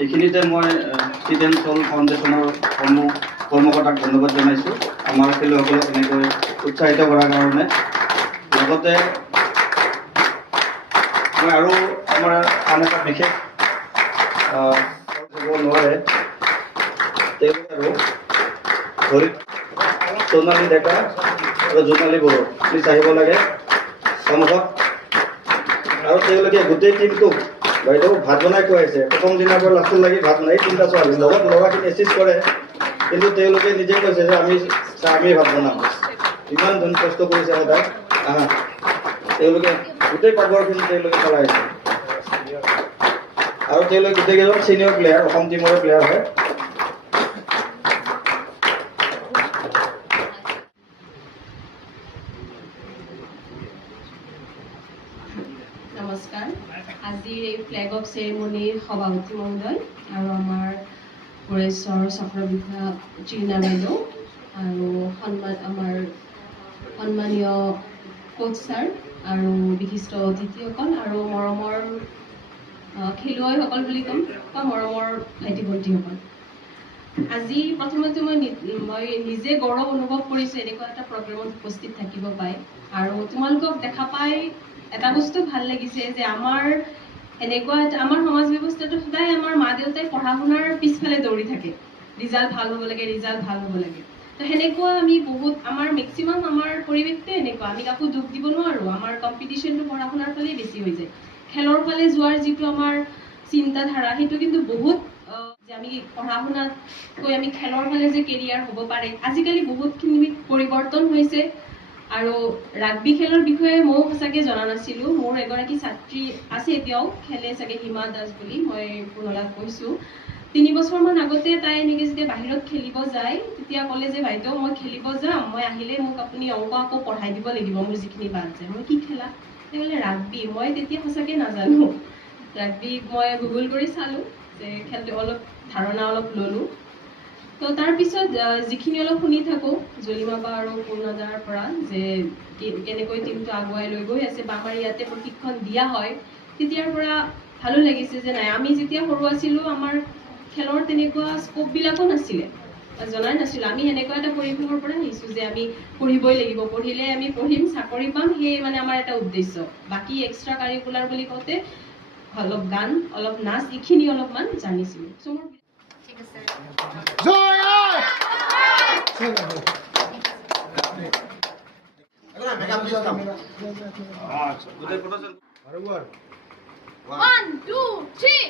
এইখিনিতে মই ষ্টুডেণ্ট চল ফাউণ্ডেশ্যনৰ কৰ্মকৰ্তাক ধন্যবাদ জনাইছোঁ আমাৰ খেলুৱৈসকলক এনেকৈ উৎসাহিত কৰাৰ কাৰণে। লগতে মই আৰু আমাৰ আন এটা বিশেষ হ'ব নোৱাৰে তেওঁলোক আৰু ধৰিত সোণালী ডেকা আৰু জোনালী বড়ো প্লিজ আহিব লাগে সন্মুখত। আৰু তেওঁলোকে গোটেই টিমটোক বাইদেউ ভাত বনাই খুৱাইছে। প্ৰথম দিনাৰ পৰা লাষ্টত লাগি ভাত নাই, তিনিটা ছোৱালী লগত ল'ৰাখিনি এচিষ্ট কৰে, কিন্তু তেওঁলোকে নিজে কৈছে যে আমি ভাত বনাম। ইমান ধুন কষ্ট কৰিছে সদায়। তেওঁলোকে গোটেই পাকঘৰখিনি তেওঁলোকে চলাইছে আৰু তেওঁলোকে গোটেইকেইজন ছিনিয়ৰ প্লেয়াৰ, অসম টিমৰে প্লেয়াৰ হয়। নমস্কাৰ। আজিৰ এই ফ্লেগ অফ চেৰিমনিৰ সভাপতি মহোদয় আৰু আমাৰ পৰেশ্বৰ চক্ৰ বিষয়া জিনা বাইদেউ আৰু আমাৰ সন্মানীয় কোচ ছাৰ আৰু বিশিষ্ট অতিথিসকল আৰু মৰমৰ খেলুৱৈসকল বুলি ক'ম বা মৰমৰ ভাইটি ভণ্টিসকল, আজি প্ৰথমতে মই নিজে গৌৰৱ অনুভৱ কৰিছোঁ এনেকুৱা এটা প্ৰগ্ৰেমত উপস্থিত থাকিব পাই। আৰু তোমালোকক দেখা পাই এটা বস্তু ভাল লাগিছে যে আমাৰ এনেকুৱা আমাৰ সমাজ ব্যৱস্থাটো সদায় আমাৰ মা দেউতাই পঢ়া শুনাৰ পিছফালে দৌৰি থাকে, ৰিজাল্ট ভাল হ'ব লাগে, ৰিজাল্ট ভাল হ'ব লাগে। তো সেনেকুৱা আমি বহুত আমাৰ মেক্সিমাম আমাৰ পৰিৱেশটোৱে এনেকুৱা, আমি কাকো দুখ দিব নোৱাৰোঁ। আমাৰ কম্পিটিশ্যনটো পঢ়া শুনাৰ ফালেই বেছি হৈ যায়। খেলৰ ফালে যোৱাৰ যিটো আমাৰ চিন্তাধাৰা সেইটো কিন্তু বহুত যে আমি পঢ়া শুনাতকৈ আমি খেলৰ ফালে যে কেৰিয়াৰ হ'ব পাৰে, আজিকালি বহুতখিনি পৰিৱৰ্তন হৈছে। আৰু ৰাগবী খেলৰ বিষয়ে ময়ো সঁচাকৈ জনা নাছিলোঁ। মোৰ এগৰাকী ছাত্ৰী আছে, এতিয়াও খেলে চাগে, হিমা দাস বুলি, মই পুনলাক কৈছোঁ। 3 বছৰমান আগতে তাই এনেকৈ যেতিয়া বাহিৰত খেলিব যায় তেতিয়া ক'লে যে বাইদেউ মই খেলিব যাম, মই আহিলে মোক আপুনি অংক আকৌ পঢ়াই দিব লাগিব, মোৰ যিখিনি বাদ যায়। মই কি খেলা? তেওঁ ক'লে ৰাগবী। মই তেতিয়া সঁচাকৈ নাজানো ৰাগবী। মই গুগল কৰি চালোঁ যে খেলটো অলপ ধাৰণা অলপ ল'লোঁ। তো তাৰপিছত যিখিনি অলপ শুনি থাকোঁ জলিমাবা আৰু পূৰ্ণদাৰ পৰা যে কেনেকৈ টিমটো আগুৱাই লৈ গৈ আছে বা আমাৰ ইয়াতে প্ৰশিক্ষণ দিয়া হয়, তেতিয়াৰ পৰা ভালো লাগিছে যে নাই, আমি যেতিয়া সৰু আছিলোঁ আমাৰ খেলৰ তেনেকুৱা স্কোপবিলাকো নাছিলে, জনাই নাছিলোঁ। আমি সেনেকুৱা এটা পৰিৱেশৰ পৰা আহিছোঁ যে আমি পঢ়িবই লাগিব, পঢ়িলে আমি পঢ়িম, চাকৰি পাম, সেয়ে মানে আমাৰ এটা উদ্দেশ্য। বাকী এক্সট্ৰা কাৰিকুলাৰ বুলি কওঁতে অলপ গান, অলপ নাচ, এইখিনি অলপমান জানিছিলোঁ। চ' মোৰ ঠিক আছে। One, two, three.